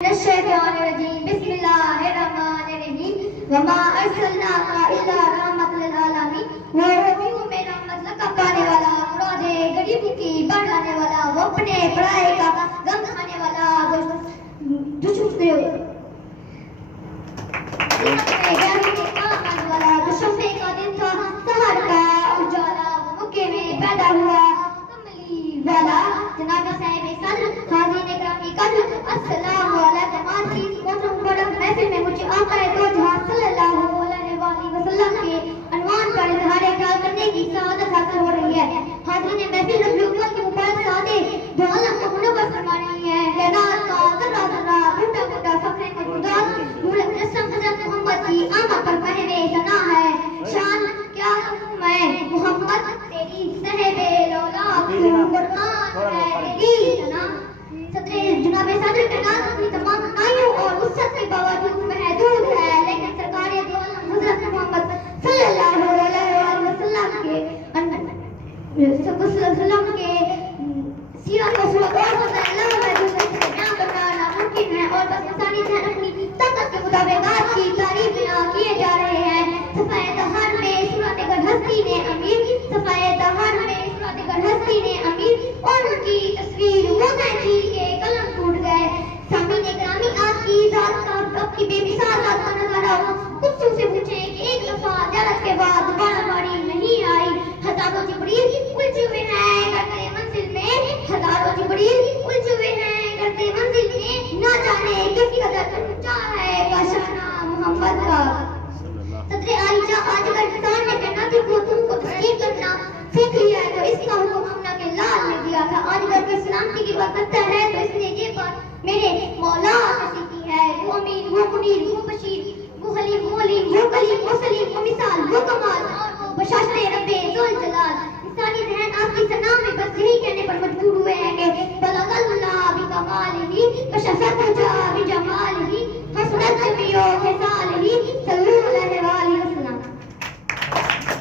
الشیطان الرجیم بسم اللہ الرحمن الرحیم وما ارسلناک الا رحمت للعالمین وہ رحیم میں رحمت لقب پانے والا مراد غریبوں کی بڑھانے والا وہ اپنے پڑھائے کا غم کھانے والا دوشمبے کا دن تھا سحر کا اجالا وہ مکے میں پیدا ہوا کملی والا جناب صاحب صدر حاضرین گرامی قدر السلام علیکم آج کی اس محترم مبارک محفل میں مجھے آقا دو جہاں صلی اللہ علیہ وآلہ وسلم کے عنوان پر اظہار خیال کرنے کی سعادت حاصل ہو رہی ہے. حاضرین محفل ربیع الاول کے مبارک سعادے دو عالم کو منور فرما رہی ہیں. کائنات کا ذرہ ذرہ بوٹا بوٹا فخر موجودات مجسم حضرت محمد کی آمد پر پہنے ثنا ہے. شان کیا ہے محمد تیری صاحب لولاک قرآن ہے تیری ثنا. صدر جناب صدر کائنات اپنی تمام نائیوں اور وسعت کے باوجود محدود ہے، لیکن سرکار دو عالم حضرت محمد صلی اللہ علیہ وسلم کے سیرت و صورت اور اللہ محدود سے بیان کرنا ناممکن ہے اور بس انسانی ذہن اپنی طاقت کے مطابق آج کی تعریف بیان کیے جا رہے ہیں. صفحہ دہر میں صورت گڑھ ہستی نے امیر، صفحہ دہر میں صورت گڑھ ہستی نے امیر اور ان کی تصویر وہ تھی کہ قلم ٹوٹ گئے. سامعین گرامی آج کی ذات کا اب کی بے مثال ذات کا نظارہ خود سے پوچھیں کہ ایک دفعہ زیارت کے بعد دوبارہ باری نہیں آئی. ہزاروں جبریل الجھے ہوئے ہیں کرتے منزل میں، ہزاروں جبریل الجھے ہوئے ہیں کرتے منزل میں، نہ جانے کس قدر اونچا ہے کاشانہ محمد کا. صدر عالیشہ آج اگر انسان نے کہنا کہ وہ تم کو تسلیم کرنا سیکھ لیا ہے تو اس کا حکم ہم نے کے لال نے دیا تھا. آج اگر کوئی سلامتی کی بات کرتا ہے تو اس نے یہ بات میرے مولا سے سیکھی ہے. وہ امین، وہ منیر، وہ بشیر، وہ حلیم، وہ علیم، وہ کلیم، وہ سلیم، وہ مثال، وہ